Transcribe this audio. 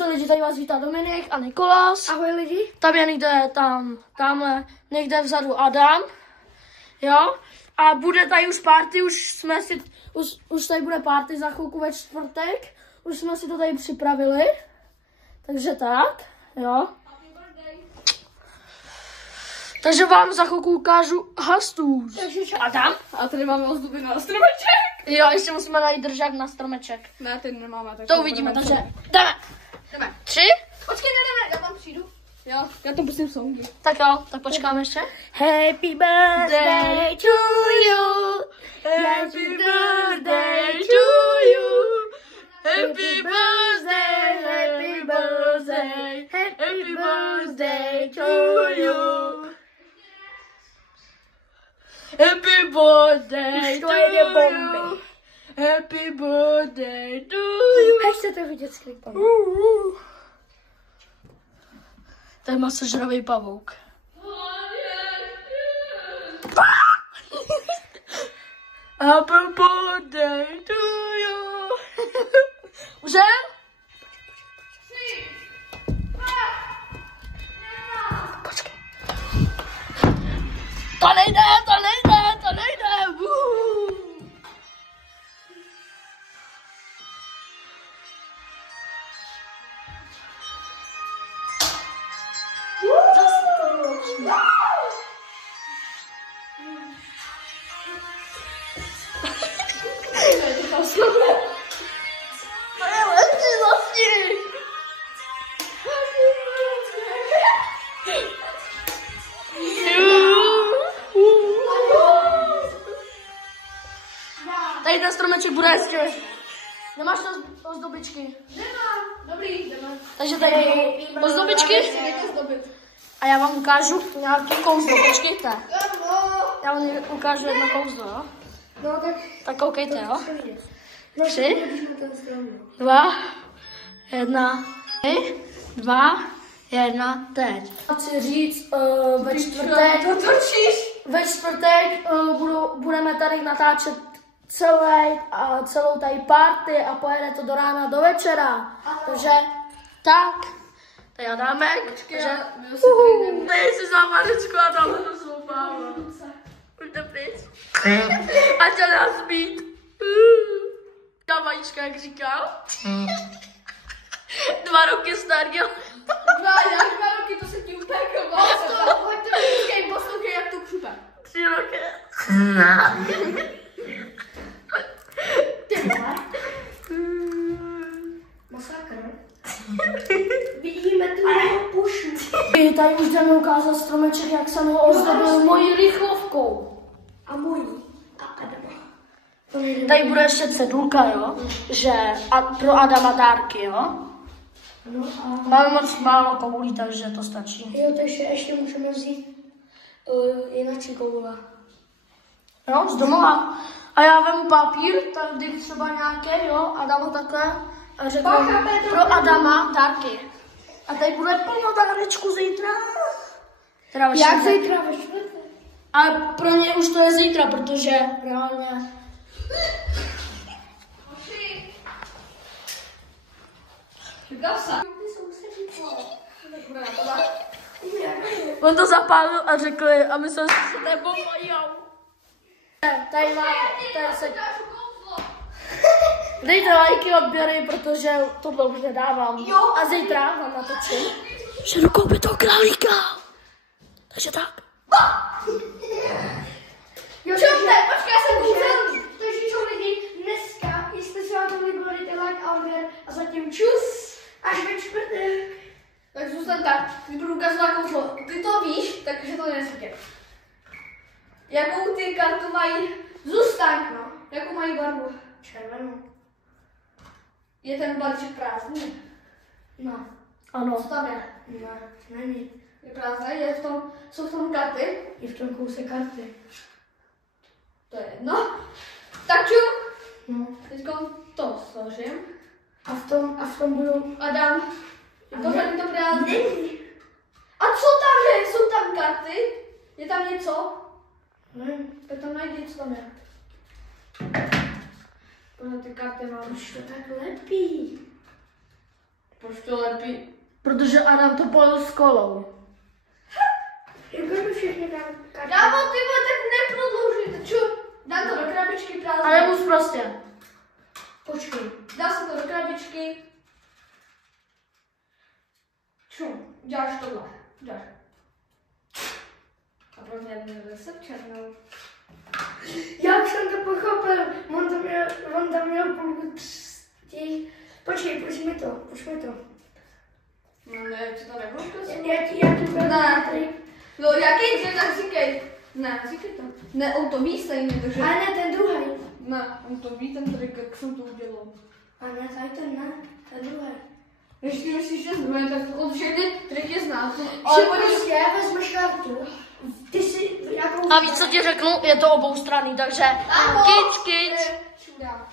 Čaute lidi, tady vás vítá Dominik a Nikolas. Ahoj lidi. Tam je někde, tamhle někde vzadu Adam. Jo? A bude tady už party, už tady bude party za chvilku ve čtvrtek. Už jsme si to tady připravili. Takže tak, jo. Takže vám za chvilku ukážu hostů. Adam? A tady máme ozdoby na stromeček. Jo, ještě musíme najít držák na stromeček. Ne, ten nemáme. To uvidíme, takže jdeme. 3? Počkej, ne, já tam přijdu. Jo, já tam pustím songy. Tak jo, tak počkáme ještě. Happy birthday to you. Happy birthday to you. Happy birthday, happy birthday, happy birthday to you. Happy birthday to you. Happy birthday to you. Ještě to vidět s klipem. To je masožravý pavouk. Happy birthday to you. Můžem? Počkej. To nejde. To je lepší vlastně. Tady ten stromeček bude hezky. Nemáš ozdobičky? Nemám. Dobrý, jdeme. Takže tady ozdobičky. A já vám ukážu nějaký kouzlo. Počkejte. Já vám ukážu jedno kouzlo, jo? No Tak koukejte, jo? 3, 2, 1, 3, 2, 1, teď. Chci říct, ve čtvrtek budeme tady natáčet celou tady party a pojede to do rána, do večera. Takže tak, tady Adámek. Takže dej si závarečku a dáme to sloupávat. Pojďte pryč. Ať to dá zbít. Ta vajíčka, jak říkal. 2 roky starý. 2 roky, to se ti upeklo. Poslouchej, jak to křupe. 3 roky. Ty vole. Masakr. Vidíme tu jeho pušu. Tady už jdeme ukázat stromeček, jak jsem ho ozdobil mojí rychlovkou. A mojí. A Adama. Tady bude ještě cedulka, jo? Že pro Adama dárky, jo? No a... Máme moc málo koulí, takže to stačí. Jo, takže ještě můžeme vzít jináčí koule. Jo, z domova. A já vemu papír, tady třeba nějaké, jo? A dám ho takhle a řeknu pro Adama dárky. A tady bude plno dárečku zítra. Jak zítra ve čtvrtek? A pro ně už to je zítra, protože reálně... On to zapálil a řekli, a myslel si, že to je bomba, jo. Tady má, tady se... Dejte lajky, odběry, protože tohle už nedávám. A zítra vám natočím, že jdu koupit toho králíka. Takže tak. Jo, počkej, já jsem chtěl. Takže čo lidi, dneska, jestli se vám to líbilo, dejte like a odběr a zatím čus. Až ve čtvrtek. Tak zůstan tak, ty budu ukazovat kouzlo. Ty to víš, takže to nesvětě. Jakou ty kartu mají? Zůstaň, no. Jakou mají barvu? Červenou. Je ten balíček prázdný? No. Ano. Co tam je? Ne, není. Je prázdný, jsou v tom karty? Je v tom kouse karty. To je jedno. Tak ču, No. teďka to složím. A v tom budou... A dám to prázdný. Není. A co tam je? Jsou tam karty? Je tam něco? Ne. Tak tam najdi, co tam je. Tohle ty karty mám. Už to tak lepí. Proč to lepí? Protože Adam to polil s kolou. Jakože mi všechny dám karty. Dámo, ty vole, tak neprodloužujte, čo? Dám to do krabičky prázdné. Ale mus prostě. Počkej, dá se to do krabičky. Čo? Děláš tohle. Děláš. A pro mě recept černou. Já už jsem to pochopil. On tam měl půlku těch. Počkej, puš mi to. No ne, ti to nebudu zkusit. Jaký byl trik? No jaký trik, tak říkej. Ne, říkej to. Ne, on to ví stejně, takže... Ale ne, ten druhý. Ne, on to ví, ten trik, jak jsem to udělal. A ne, tady ten ne, ten druhý. Když ty myslíš, že druhý, tak on všechny triky zná. Ale prostě vezmeš kartu. Ty si jakou... A víc, co ti řeknu, je to oboustranný, takže kic. Čurá.